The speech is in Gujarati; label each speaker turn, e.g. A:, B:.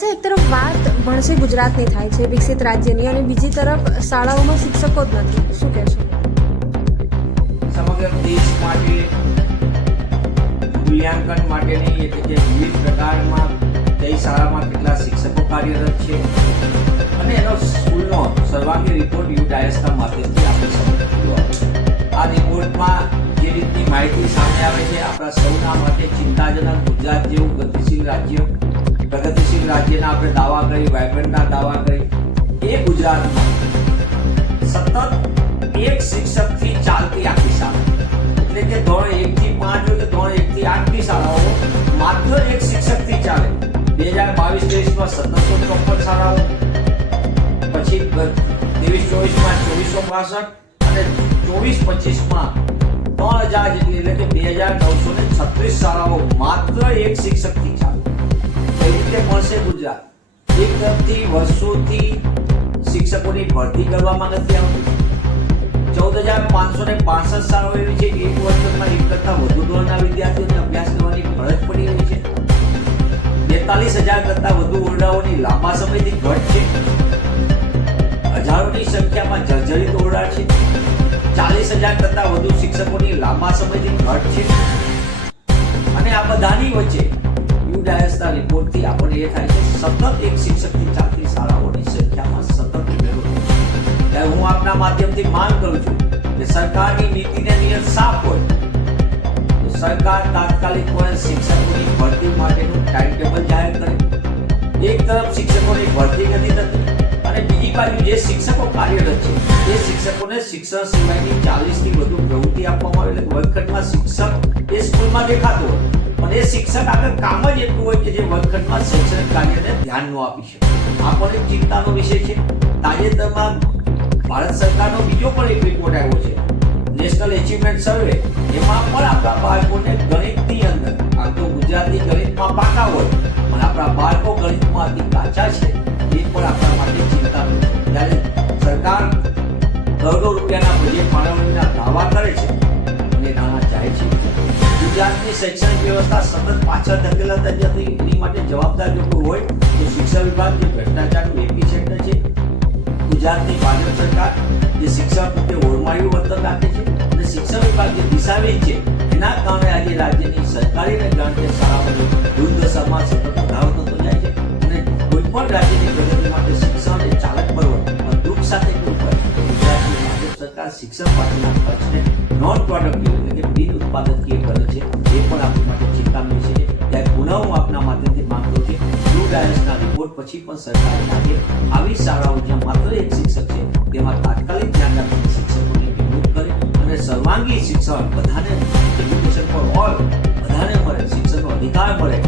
A: અચ્છા એક તરફ વાત ભણશે ગુજરાતની થાય છે, વિકસિત રાજ્યની, અને બીજી તરફ શાળાઓમાં શિક્ષકો જ નથી. શું કહેશો?
B: સમગ્ર દેશ માટે મૂલ્યાંકન માટેની એટલે કે વિવિધ પ્રકારમાં કઈ શાળામાં કેટલા શિક્ષકો કાર્યરત છે, અને એનો સ્કૂલનો સર્વાંગી રિપોર્ટ યુ ડાયસના માધ્યમથી આપણે આ રિપોર્ટમાં જે રીતની માહિતી સામે આવે છે, આપણા સૌના માટે ચિંતાજનક ગુજરાત જેવું ગતિશીલ રાજ્ય પ્રગતિશીલ રાજ્યના આપણે દાવા કરી વાઇબ્રન્ટના દાવા કરી. એ ગુજરાતમાં સતત એક શિક્ષકથી ચાલતી આખી શાળા. એટલે કે ધોરણ એક થી પાંચ હોય કે ધોરણ એક થી આઠની શાળાઓ માત્ર એક શિક્ષકથી ચાલે. બે હજાર બાવીસ ત્રેવીસમાં સત્તરસો ચોપન શાળાઓ. પછી ત્રેવીસ, ચોવીસમાં ચોવીસો પાસઠ અને ચોવીસ, પચીસમાં ત્રણ હજાર જેટલી, એટલે કે બે હજાર નવસો ને છત્રીસ શાળાઓ માત્ર એક શિક્ષકથી ગુજરાત. એક તરફથી વર્ષોથી શિક્ષકોની ભરતી કરવામાં નથી આવતી. ચૌદ હજાર પાંચસો ને પાસઠ શાળાઓ એવી છે એક વર્ષમાં એક કરતા વધુ ધોરણના વિદ્યાર્થીઓને અભ્યાસ કરવાની ફરજ પડી રહી છે. બેતાલીસ હજાર કરતા વધુ ઓરડાઓની લાંબા સમયથી ઘટ છે. હજારોની સંખ્યામાં જર્જરિત ઓરડા છે. ચાલીસ હજાર કરતા વધુ શિક્ષકોની લાંબા સમયથી ઘટ છે. અને આ બધાની વચ્ચે યુ ડાયસના રિપોર્ટથી આપણને એ થાય છે. સતત એક શિક્ષકની ચાલતી શાળાઓની સંખ્યામાં સતત ઉમેરો હું આપના માધ્યમથી માંગ કરું છું કે સરકારની નીતિને નિયત સાફ હોય. સરકાર તાત્કાલિક પણ શિક્ષકોની ભરતી માટેનું ટાઈમ ટેબલ જાહેર કરે. એક તરફ શિક્ષકોની ભરતી નથી થતી અને બીજી બાજુ જે શિક્ષકો કાર્યરત છે, એ શિક્ષકોને શિક્ષણ સિવાયની ચાલીસથી વધુ પ્રવૃત્તિ આપવામાં આવે એટલે વર્ગખંડમાં શિક્ષક એ સ્કૂલમાં દેખાતો હોય. એ શિક્ષક આગળ કામ જ એટલું હોય કે જે વર્ગખંડમાં શૈક્ષણિક કાર્યને ધ્યાન ન આપી શકે. આ પણ એક ચિંતાનો વિષય છે. તાજેતરમાં ભારત સરકારનો બીજો પણ એક રિપોર્ટ આવ્યો છે. નેશનલ એચિવમેન્ટ સર્વે એમાં પણ આપણા બાળકોને ગણિતની અંદર આમ તો ગુજરાતી ગણિતમાં પાકા હોય, પણ આપણા બાળકો ગણિતમાં અતિ કાચા છે, એ પણ આપણા માટે ચિંતા છે. જ્યારે સરકાર કરોડો રૂપિયાના બજેટ ફાળવણીના દાવા કરે અને છે. ગુજરાતની શૈક્ષણિક વ્યવસ્થા સતત પાછળ ધકેલાતા જતી એની માટે જવાબદાર જો હોય તો શિક્ષણ વિભાગ જે ભ્રષ્ટાચારનું એપી સેન્ટર છે, ગુજરાતની ભાજપ સરકાર જે શિક્ષા પ્રત્યે ઓળમાયું વર્તન રાખે છે અને શિક્ષણ વિભાગ જે દિશાવીન છે, એના કારણે આજે રાજ્યની સરકારી અને ગ્રાન્ટેડ શાળાઓની દુર્દશામાં સતત વધારો થતો જાય છે. અને કોઈ પણ રાજ્યની સરકાર શિક્ષણ પાછળના ખર્ચને નોન પ્રોડક્ટિવ એટલે કે બિન ઉત્પાદકીય કરે છે, એ પણ આપણી માટે ચિંતાનો છે. ત્યારે પુનઃ હું આપના માધ્યમથી માંગતો કે બ્લુ ડાયસના રિપોર્ટ પછી પણ સરકાર આજે આવી શાળાઓ જ્યાં માત્ર એક શિક્ષક છે, તેમાં તાત્કાલિક ધ્યાન રાખીને શિક્ષકોની નિમણૂક કરે અને સર્વાંગી શિક્ષણ બધાને એજ્યુકેશન ફોર ઓલ બધાને મળે, શિક્ષણનો અધિકાર મળે.